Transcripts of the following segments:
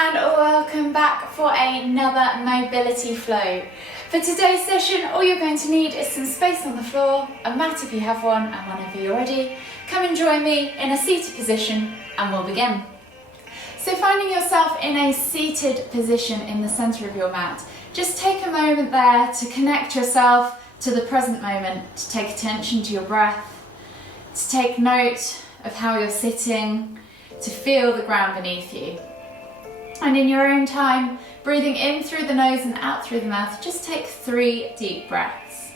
and welcome back for another mobility flow. For today's session, all you're going to need is some space on the floor, a mat if you have one, and whenever you're ready, come and join me in a seated position and we'll begin. So finding yourself in a seated position in the centre of your mat, just take a moment there to connect yourself to the present moment, to take attention to your breath, to take note of how you're sitting, to feel the ground beneath you. And in your own time, breathing in through the nose and out through the mouth, just take 3 deep breaths.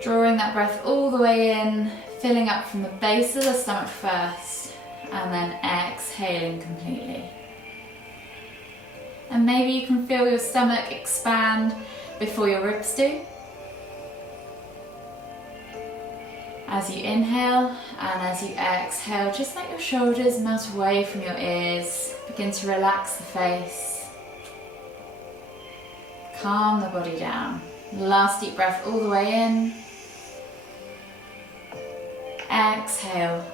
Drawing that breath all the way in, filling up from the base of the stomach first, and then exhaling completely. And maybe you can feel your stomach expand before your ribs do. As you inhale and as you exhale, just let your shoulders melt away from your ears. Begin to relax the face. Calm the body down. Last deep breath all the way in. Exhale.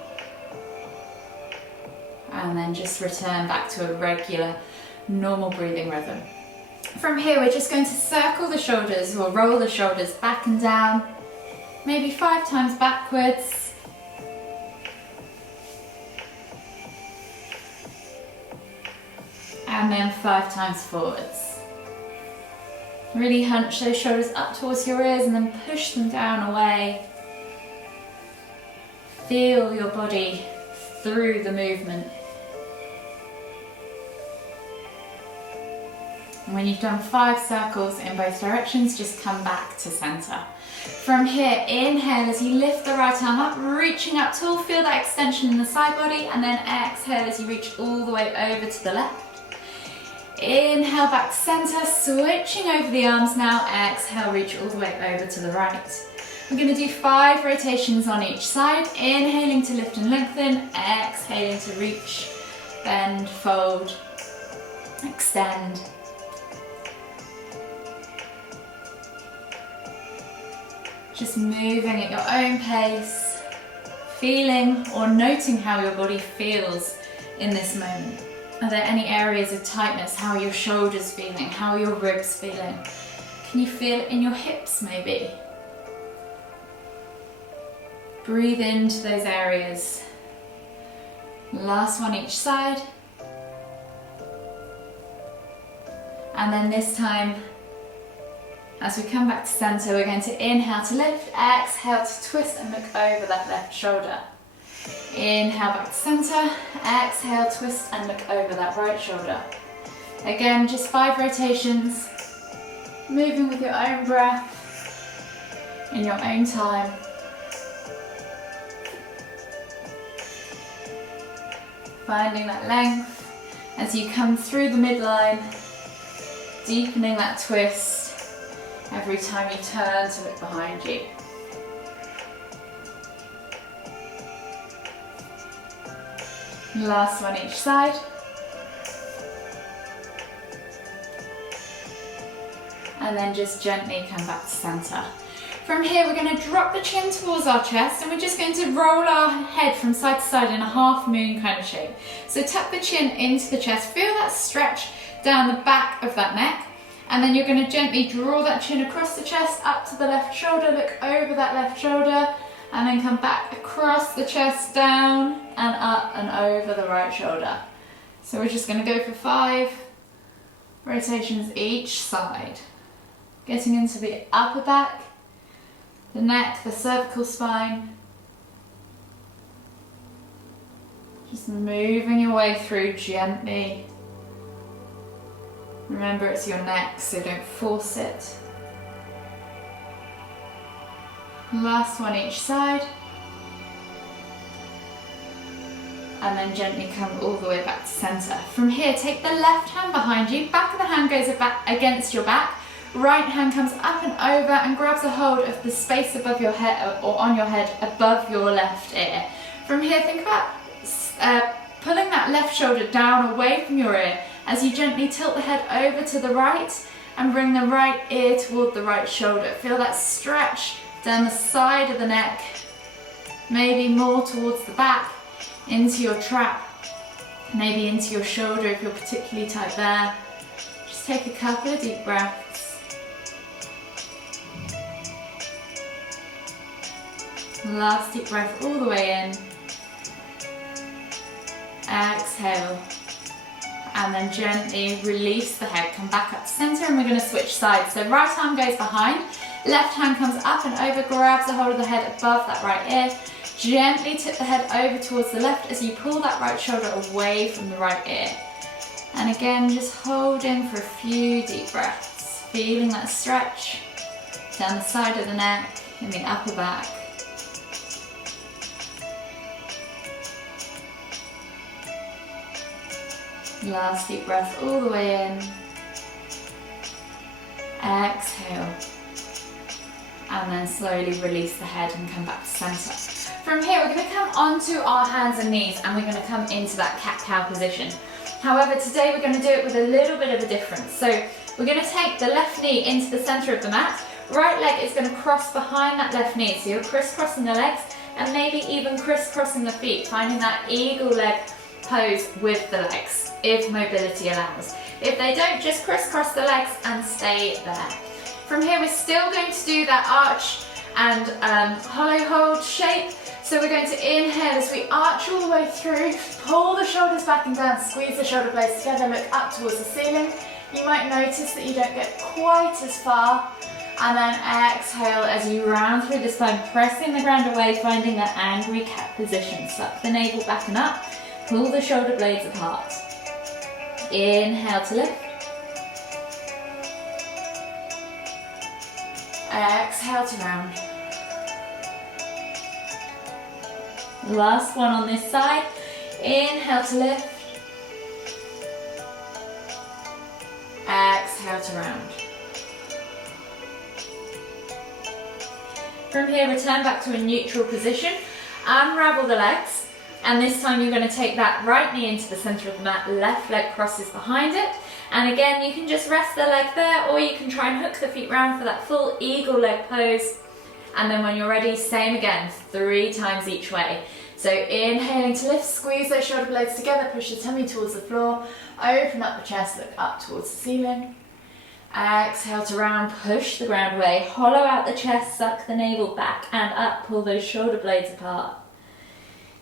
And then just return back to a regular, normal breathing rhythm. From here, we're just going to circle the shoulders or roll the shoulders back and down. Maybe 5 times backwards. And then 5 times forwards. Really hunch those shoulders up towards your ears and then push them down away. Feel your body through the movement. And when you've done 5 circles in both directions, just come back to centre. From here, inhale as you lift the right arm up, reaching up tall, feel that extension in the side body, and then exhale as you reach all the way over to the left. Inhale back to centre, switching over the arms now, exhale, reach all the way over to the right. We're going to do 5 rotations on each side, inhaling to lift and lengthen, exhaling to reach, bend, fold, extend. Just moving at your own pace, feeling or noting how your body feels in this moment. Are there any areas of tightness? How are your shoulders feeling? How are your ribs feeling? Can you feel it in your hips maybe? Breathe into those areas. Last one each side. And then this time, as we come back to centre, we're going to inhale to lift, exhale to twist and look over that left shoulder. Inhale back to centre, exhale, twist and look over that right shoulder. Again, just 5 rotations, moving with your own breath, in your own time. Finding that length as you come through the midline, deepening that twist every time you turn to look behind you. Last one each side. And then just gently come back to centre. From here, we're going to drop the chin towards our chest and we're just going to roll our head from side to side in a half moon kind of shape. So tuck the chin into the chest, feel that stretch down the back of that neck. And then you're going to gently draw that chin across the chest, up to the left shoulder, look over that left shoulder, and then come back across the chest, down and up and over the right shoulder. So we're just going to go for 5 rotations each side. Getting into the upper back, the neck, the cervical spine. Just moving your way through gently. Remember, it's your neck, so don't force it. Last one each side. And then gently come all the way back to centre. From here, take the left hand behind you, back of the hand goes back against your back, right hand comes up and over and grabs a hold of the space above your head, or on your head, above your left ear. From here, think about pulling that left shoulder down away from your ear, as you gently tilt the head over to the right and bring the right ear toward the right shoulder. Feel that stretch down the side of the neck, maybe more towards the back, into your trap. maybe into your shoulder if you're particularly tight there. Just take a couple of deep breaths. Last deep breath all the way in. Exhale. And then gently release the head. Come back up to center and we're going to switch sides. So right arm goes behind, left hand comes up and over, grabs a hold of the head above that right ear. Gently tip the head over towards the left as you pull that right shoulder away from the right ear. And again, just holding for a few deep breaths, feeling that stretch down the side of the neck, in the upper back. Last deep breath all the way in. Exhale. And then slowly release the head and come back to center. From here, we're going to come onto our hands and knees and we're going to come into that cat-cow position. However, today we're going to do it with a little bit of a difference. So we're going to take the left knee into the center of the mat. Right leg is going to cross behind that left knee. So you're crisscrossing the legs and maybe even crisscrossing the feet, finding that eagle leg pose with the legs, if mobility allows. If they don't, just crisscross the legs and stay there. From here, we're still going to do that arch and hollow hold shape. So we're going to inhale as we arch all the way through, pull the shoulders back and down, squeeze the shoulder blades together, look up towards the ceiling. You might notice that you don't get quite as far. And then exhale as you round through the spine, pressing the ground away, finding that angry cat position. Suck the navel back and up, pull the shoulder blades apart. Inhale to lift. Exhale to round. Last one on this side. Inhale to lift. Exhale to round. From here, return back to a neutral position. Unravel the legs. And this time you're going to take that right knee into the center of the mat, left leg crosses behind it. And again, you can just rest the leg there, or you can try and hook the feet round for that full eagle leg pose. And then when you're ready, same again, 3 times each way. So inhaling to lift, squeeze those shoulder blades together, push the tummy towards the floor, open up the chest, look up towards the ceiling. Exhale to round, push the ground away, hollow out the chest, suck the navel back and up, pull those shoulder blades apart.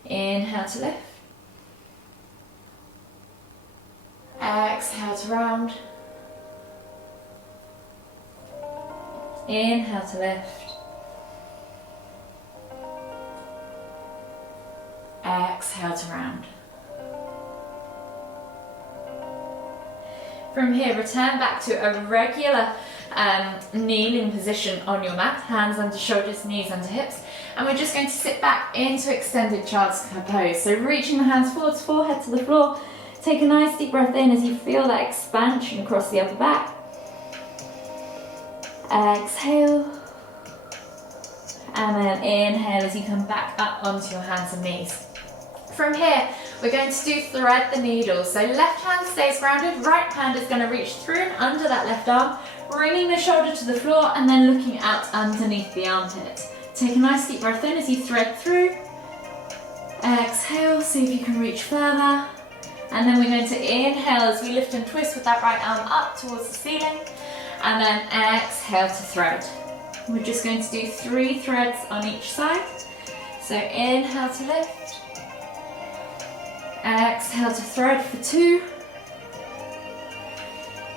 Inhale to lift. Exhale to round. Inhale to lift. Exhale to round. From here, return back to a regular kneeling position on your mat, hands under shoulders, knees under hips, and we're just going to sit back into extended child's pose. So reaching the hands forwards, forehead to the floor, take a nice deep breath in as you feel that expansion across the upper back. Exhale, and then inhale as you come back up onto your hands and knees. From here, we're going to do thread the needle. So left hand stays grounded, right hand is going to reach through and under that left arm, bringing the shoulder to the floor and then looking out underneath the armpit. Take a nice deep breath in as you thread through. Exhale, see if you can reach further. And then we're going to inhale as we lift and twist with that right arm up towards the ceiling. And then exhale to thread. We're just going to do 3 threads on each side. So inhale to lift. Exhale to thread for 2.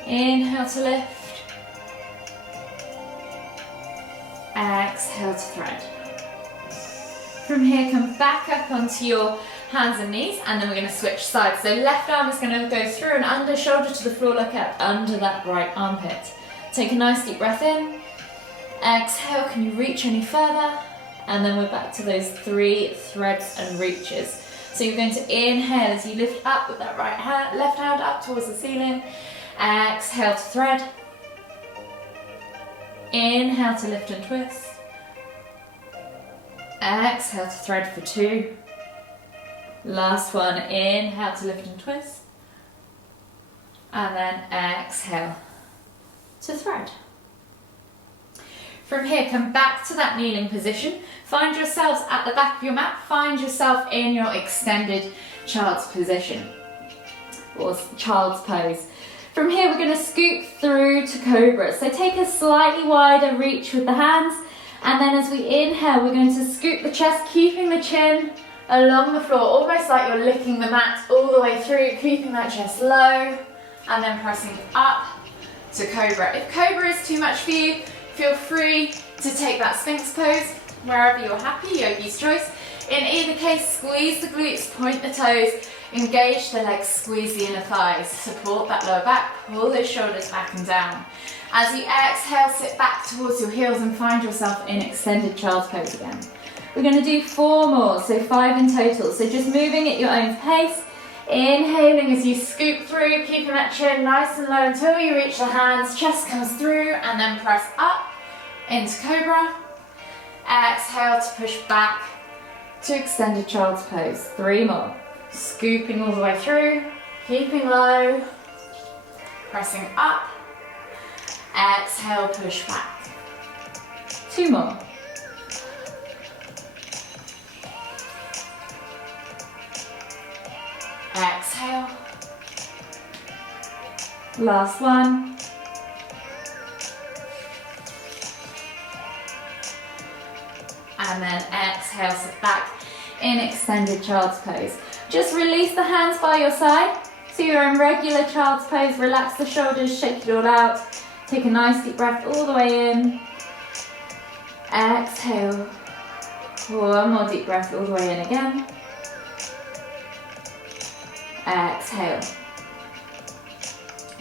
Inhale to lift. Exhale to thread. From here, come back up onto your hands and knees, and then we're going to switch sides. So left arm is going to go through and under, shoulder to the floor, look up under that right armpit. Take a nice deep breath in. Exhale, can you reach any further? And then we're back to those 3 threads and reaches. So you're going to inhale as you lift up with that right hand, left hand up towards the ceiling. Exhale to thread. Inhale to lift and twist. Exhale to thread for 2. Last one, inhale to lift and twist. And then exhale to thread. From here, come back to that kneeling position. Find yourselves at the back of your mat. Find yourself in your extended child's position. or child's pose. From here, we're going to scoop through to cobra. So take a slightly wider reach with the hands, and then as we inhale, we're going to scoop the chest, keeping the chin along the floor, almost like you're licking the mat all the way through, keeping that chest low, and then pressing up to cobra. If cobra is too much for you, feel free to take that sphinx pose wherever you're happy, yogi's choice. In either case, squeeze the glutes, point the toes, engage the legs, squeeze the inner thighs, support that lower back, pull those shoulders back and down. As you exhale, sit back towards your heels and find yourself in extended child's pose again. We're going to do 4 more, so 5 in total. So just moving at your own pace, inhaling as you scoop through, keeping that chin nice and low until you reach the hands, chest comes through, and then press up into cobra. Exhale to push back to extended child's pose. 3 more. Scooping all the way through, keeping low, pressing up. Exhale, push back. 2 more. Exhale. Last one. And then exhale, sit back in extended child's pose. Just release the hands by your side. So you're in regular child's pose. Relax the shoulders, shake it all out. Take a nice deep breath all the way in. Exhale. 1 more deep breath all the way in again. Exhale.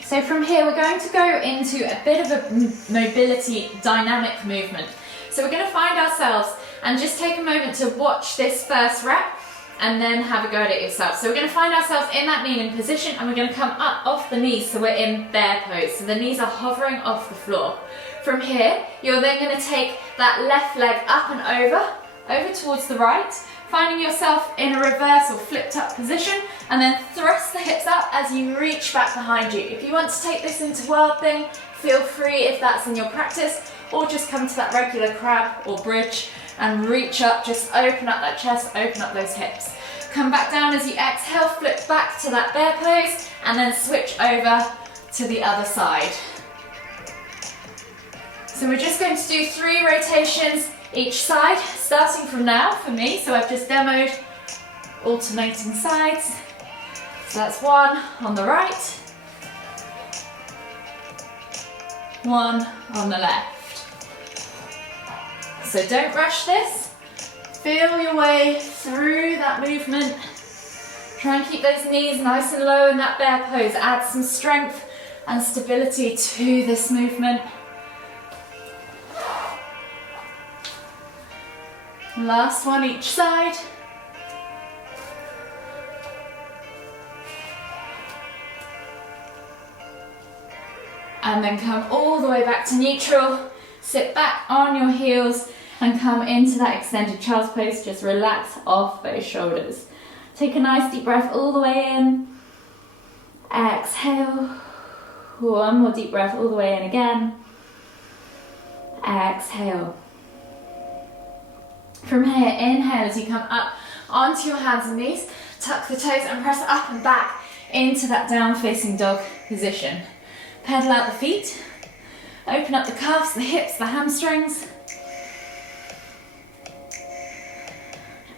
So from here, we're going to go into a bit of a mobility dynamic movement. So we're going to find ourselves and just take a moment to watch this first rep and then have a go at it yourself. So we're going to find ourselves in that kneeling position, and we're going to come up off the knees, so we're in bear pose. So the knees are hovering off the floor. From here, you're then going to take that left leg up and over towards the right, finding yourself in a reverse or flipped up position, and then thrust the hips up as you reach back behind you. If you want to take this into world thing, feel free if that's in your practice, or just come to that regular crab or bridge and reach up, just open up that chest, open up those hips. Come back down as you exhale, flip back to that bear pose, and then switch over to the other side. So we're just going to do 3 rotations each side, starting from now for me. So I've just demoed alternating sides. So that's 1 on the right, 1 on the left. So don't rush this. Feel your way through that movement. Try and keep those knees nice and low in that bear pose. Add some strength and stability to this movement. Last one each side. And then come all the way back to neutral. Sit back on your heels and come into that extended child's pose. Just relax off those shoulders. Take a nice deep breath all the way in. Exhale. 1 more deep breath all the way in again. Exhale. From here, inhale as you come up onto your hands and knees. Tuck the toes and press up and back into that down facing dog position. Pedal out the feet. Open up the calves, the hips, the hamstrings.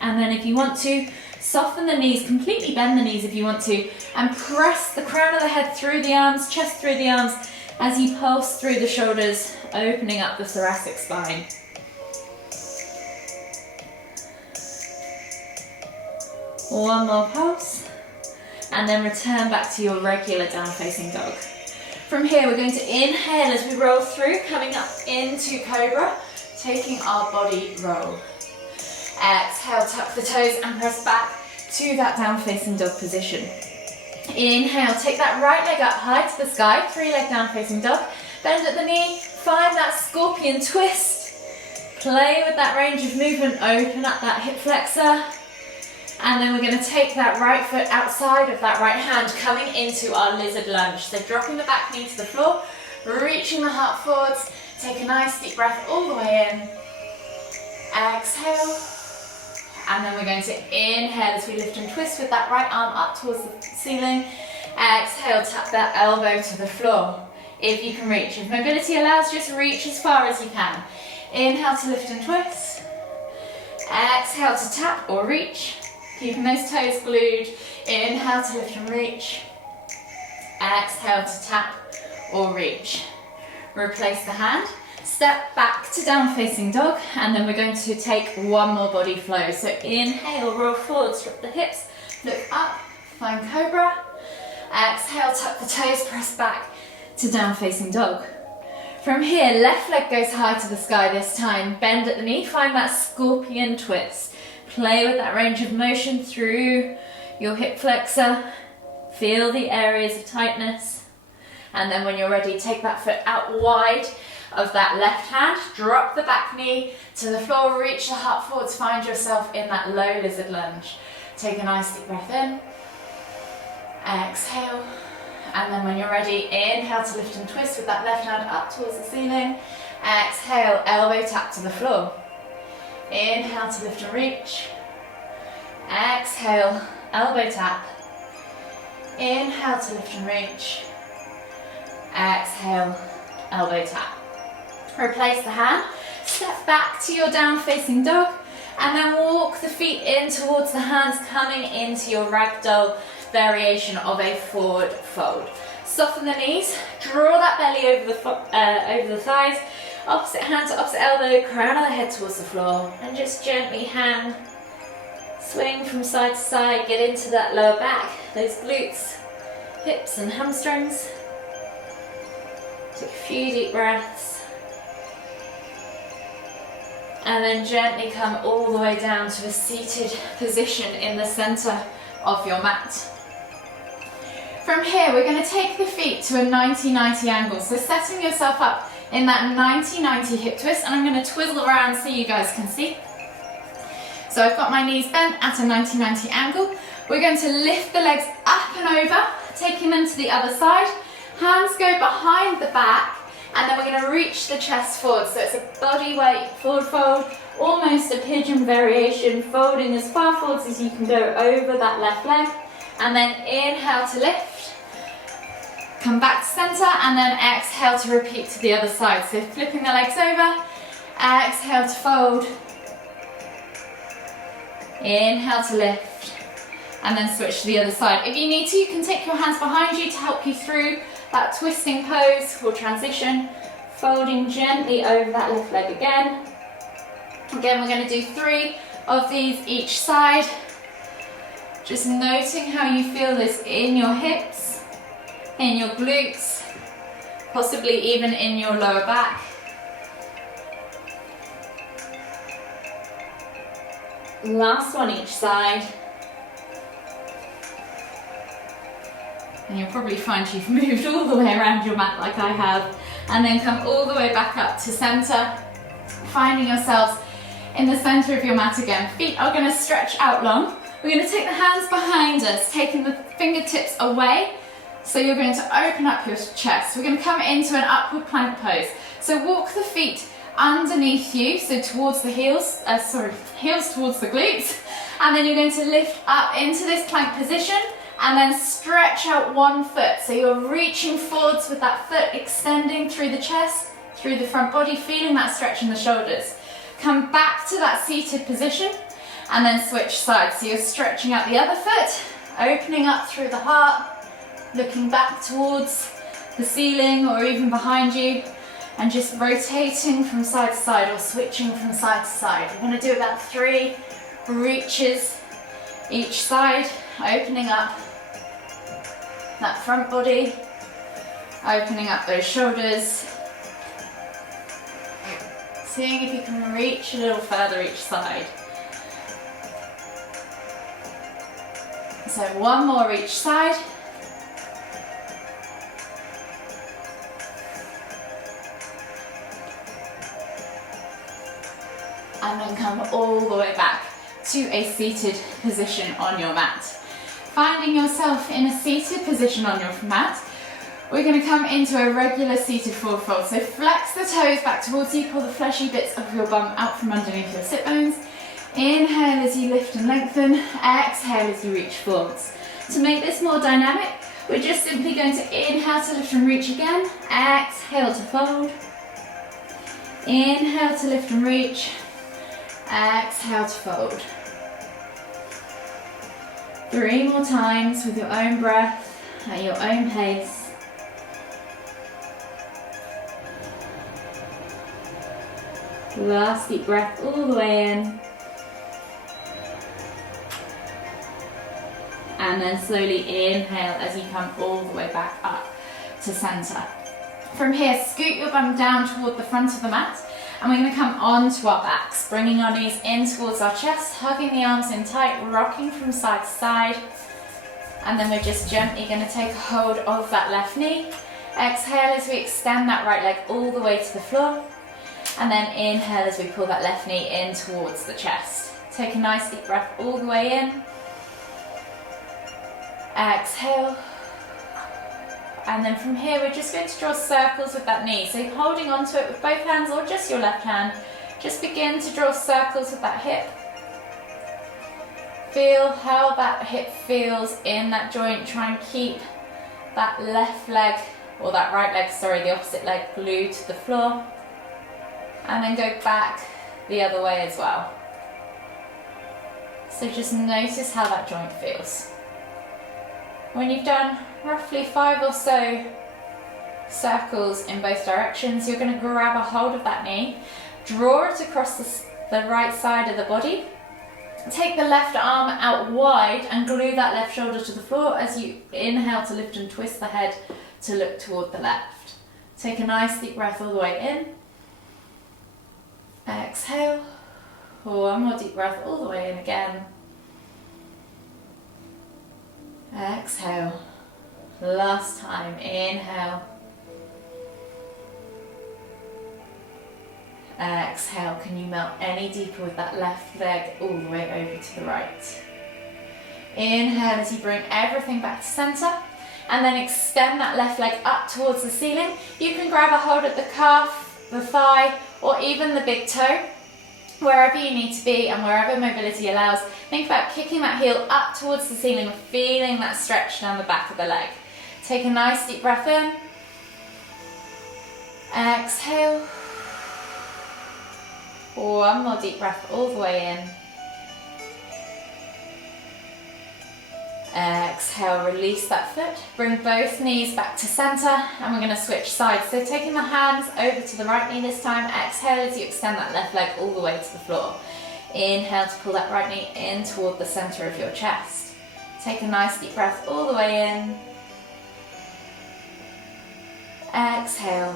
And then if you want to, soften the knees, completely bend the knees if you want to, and press the crown of the head through the arms, chest through the arms, as you pulse through the shoulders, opening up the thoracic spine. One more pulse, and then return back to your regular down facing dog. From here, we're going to inhale as we roll through, coming up into cobra, taking our body roll. Exhale, tuck the toes and press back to that down facing dog position. Inhale, take that right leg up high to the sky, 3-leg down facing dog. Bend at the knee, find that scorpion twist. Play with that range of movement, open up that hip flexor. And then we're going to take that right foot outside of that right hand, coming into our lizard lunge. So dropping the back knee to the floor, reaching the heart forwards. Take a nice deep breath all the way in. Exhale. And then we're going to inhale as we lift and twist with that right arm up towards the ceiling. Exhale, tap that elbow to the floor. If you can reach. If mobility allows, just reach as far as you can. Inhale to lift and twist. Exhale to tap or reach. Keeping those toes glued. Inhale to lift and reach. Exhale to tap or reach. Replace the hand. Step back to down facing dog, and then we're going to take one more body flow. So inhale, roll forward, drop the hips, look up, find cobra. Exhale, tuck the toes, press back to down facing dog. From here, left leg goes high to the sky this time. Bend at the knee, find that scorpion twist. Play with that range of motion through your hip flexor. Feel the areas of tightness. And then when you're ready, take that foot out wide of that left hand. Drop the back knee to the floor, reach the heart forwards, find yourself in that low lizard lunge. Take a nice deep breath in. Exhale. And then when you're ready, inhale to lift and twist with that left hand up towards the ceiling. Exhale, elbow tap to the floor. Inhale to lift and reach. Exhale, elbow tap. Inhale to lift and reach. Exhale, elbow tap. Replace the hand. Step back to your down facing dog, and then walk the feet in towards the hands, coming into your ragdoll variation of a forward fold. Soften the knees, draw that belly over the thighs, opposite hand to opposite elbow, crown of the head towards the floor, and just gently hang, swing from side to side, get into that lower back, those glutes, hips and hamstrings. Take a few deep breaths, and then gently come all the way down to a seated position in the center of your mat. From here, we're going to take the feet to a 90-90 angle. So setting yourself up in that 90-90 hip twist, and I'm going to twizzle around so you guys can see. So I've got my knees bent at a 90-90 angle. We're going to lift the legs up and over, taking them to the other side. Hands go behind the back, and then we're going to reach the chest forward. So it's a body weight forward fold, almost a pigeon variation, folding as far forwards as you can go over that left leg. And then inhale to lift. Come back to center, and then exhale to repeat to the other side. So flipping the legs over, exhale to fold, inhale to lift, and then switch to the other side. If you need to, you can take your hands behind you to help you through that twisting pose or transition, folding gently over that left leg again. Again, we're going to do 3 of these each side. Just noting how you feel this in your hips, in your glutes, possibly even in your lower back. Last one each side. And you'll probably find you've moved all the way around your mat like I have. And then come all the way back up to center, finding yourselves in the center of your mat again. Feet are going to stretch out long. We're going to take the hands behind us, taking the fingertips away. So you're going to open up your chest. We're going to come into an upward plank pose. So walk the feet underneath you, so towards the heels, heels towards the glutes. And then you're going to lift up into this plank position, and then stretch out one foot. So you're reaching forwards with that foot extending through the chest, through the front body, feeling that stretch in the shoulders. Come back to that seated position, and then switch sides. So you're stretching out the other foot, opening up through the heart, looking back towards the ceiling or even behind you, and just rotating from side to side or switching from side to side. We're going to do about 3 reaches each side, opening up that front body, opening up those shoulders, seeing if you can reach a little further each side. So one more each side. And then come all the way back to a seated position on your mat. Finding yourself in a seated position on your mat, we're going to come into a regular seated forward fold. So flex the toes back towards you, pull the fleshy bits of your bum out from underneath your sit bones. Inhale as you lift and lengthen, exhale as you reach forwards. To make this more dynamic, We're just simply going to inhale to lift and reach again. Exhale to fold. Inhale to lift and reach. Exhale to fold. 3 more times with your own breath at your own pace. Last deep breath all the way in. And then slowly inhale as you come all the way back up to center. From here, scoot your bum down toward the front of the mat. And we're going to come onto our backs, bringing our knees in towards our chest, hugging the arms in tight, rocking from side to side. And then we're just gently going to take hold of that left knee. Exhale as we extend that right leg all the way to the floor. And then inhale as we pull that left knee in towards the chest. Take a nice deep breath all the way in. Exhale. And then from here, we're just going to draw circles with that knee. So holding onto it with both hands or just your left hand, just begin to draw circles with that hip. Feel how that hip feels in that joint. Try and keep that left leg, or that right leg, sorry, the opposite leg glued to the floor. And then go back the other way as well. So just notice how that joint feels. When you've done roughly 5 or so circles in both directions, you're going to grab a hold of that knee, draw it across the right side of the body, take the left arm out wide and glue that left shoulder to the floor as you inhale to lift and twist the head to look toward the left. Take a nice deep breath all the way in. Exhale. One more deep breath all the way in again. Exhale. Last time, inhale. Exhale, can you melt any deeper with that left leg all the way over to the right? Inhale as you bring everything back to center, and then extend that left leg up towards the ceiling. You can grab a hold at the calf, the thigh, or even the big toe. Wherever you need to be and wherever mobility allows, think about kicking that heel up towards the ceiling and feeling that stretch down the back of the leg. Take a nice deep breath in. Exhale. One more deep breath all the way in. Exhale, release that foot. Bring both knees back to center and we're going to switch sides. So taking the hands over to the right knee this time. Exhale as you extend that left leg all the way to the floor. Inhale to pull that right knee in toward the center of your chest. Take a nice deep breath all the way in. Exhale.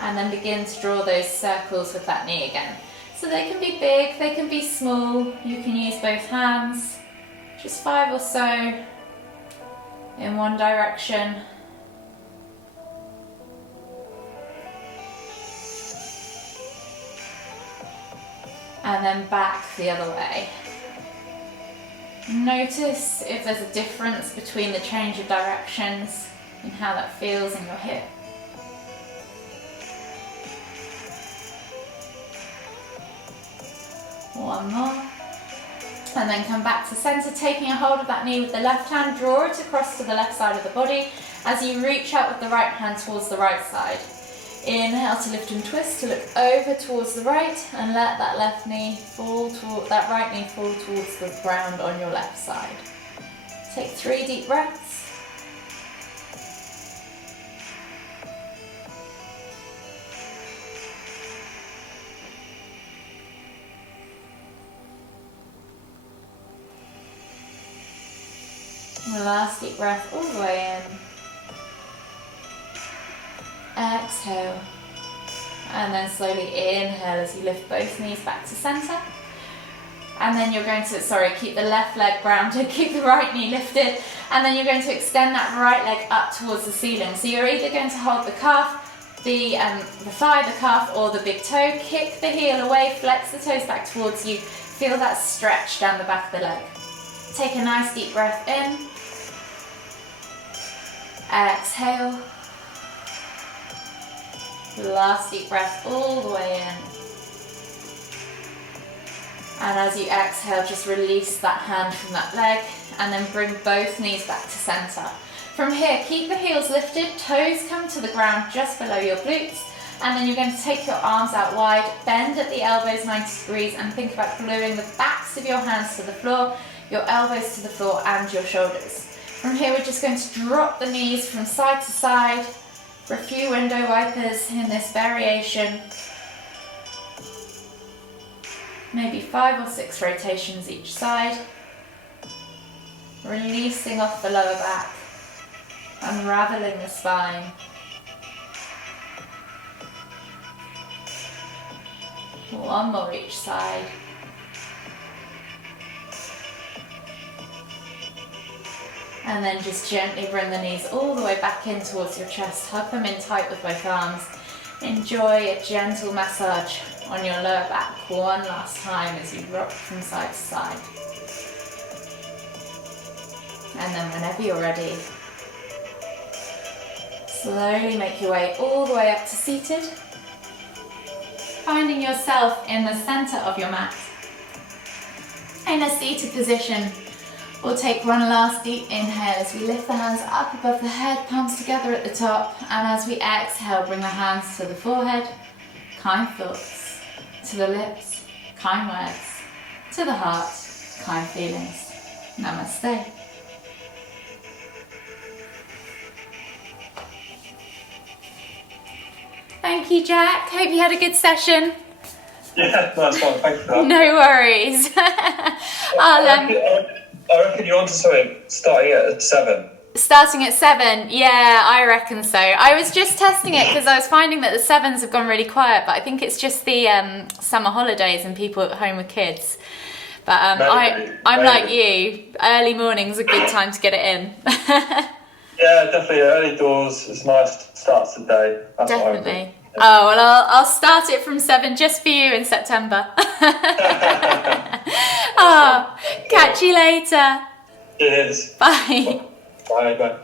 And then begin to draw those circles with that knee again. So they can be big, they can be small. You can use both hands. Just 5 or so in one direction. And then back the other way. Notice if there's a difference between the change of directions and how that feels in your hip. One more. And then come back to center, taking a hold of that knee with the left hand, draw it across to the left side of the body as you reach out with the right hand towards the right side. Inhale to lift and twist, to look over towards the right and let that left knee fall toward, that right knee fall towards the ground on your left side. Take 3 deep breaths. Last deep breath all the way in. Exhale. And then slowly inhale as you lift both knees back to center. And then you're going to, keep the left leg grounded, keep the right knee lifted. And then you're going to extend that right leg up towards the ceiling. So you're either going to hold the calf, the thigh, the calf, or the big toe. Kick the heel away, flex the toes back towards you. Feel that stretch down the back of the leg. Take a nice deep breath in. Exhale. Last deep breath all the way in. And as you exhale, just release that hand from that leg and then bring both knees back to center. From here, keep the heels lifted, toes come to the ground just below your glutes, and then you're going to take your arms out wide, bend at the elbows 90 degrees, and think about gluing the backs of your hands to the floor, your elbows to the floor, and your shoulders. From here, we're just going to drop the knees from side to side for a few window wipers in this variation. Maybe 5 or 6 rotations each side. Releasing off the lower back. Unraveling the spine. One more each side. And then just gently bring the knees all the way back in towards your chest. Hug them in tight with both arms. Enjoy a gentle massage on your lower back one last time as you rock from side to side. And then whenever you're ready, slowly make your way all the way up to seated, finding yourself in the center of your mat. In a seated position, we'll take one last deep inhale as we lift the hands up above the head, palms together at the top, and as we exhale, bring the hands to the forehead, kind thoughts, to the lips, kind words, to the heart, kind feelings. Namaste. Thank you, Jack. Hope you had a good session. Yeah, that's fine. Thank you for that. No worries. I reckon you're onto something starting at 7. Starting at 7, yeah, I reckon so. I was just testing it because I was finding that the 7s have gone really quiet, but I think it's just the summer holidays and people at home with kids. But I'm like you, early morning's a good time to get it in. Yeah, definitely. Early doors is nice to start the day. That's definitely. Oh, well, I'll start it from 7 just for you in September. Oh, catch you later. Cheers. Bye. Bye. Bye.